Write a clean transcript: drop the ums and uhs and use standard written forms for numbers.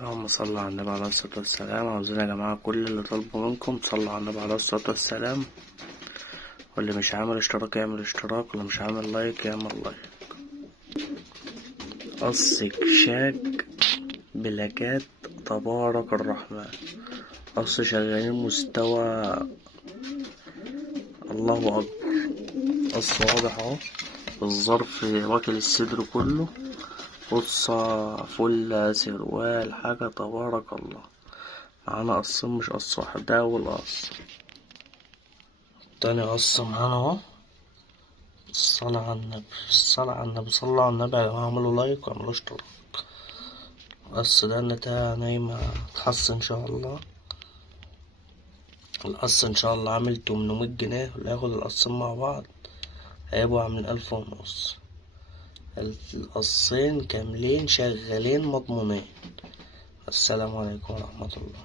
اللهم صل على النبي عليه الصلاة والسلام. عاوزين يا جماعة كل اللي طالبه منكم تصلوا على النبي عليه الصلاة والسلام، واللي مش عامل اشتراك يعمل اشتراك، واللي مش عامل لايك يعمل لايك. قص كشاك بلاكات تبارك الرحمن، قص شغالين مستوى الله أكبر. قص واضح اهو، الظرف واكل الصدر كله، قصة فل سروال حاجة تبارك الله. معانا قصين مش قص واحد، ده أول قص. تاني قص معانا اهو. الصلاة على النبي، الصلاة على النبي، صلوا على النبي يا جماعة، اعملوا لايك واعملوا اشتراك. القص ده النتاية نايمة تحس ان شاء الله. القص ان شاء الله عامل 800 جنيه، اللي هياخد القصين مع بعض هيبقوا عاملين 1500. القصين كاملين شغالين مضمونين. السلام عليكم ورحمة الله.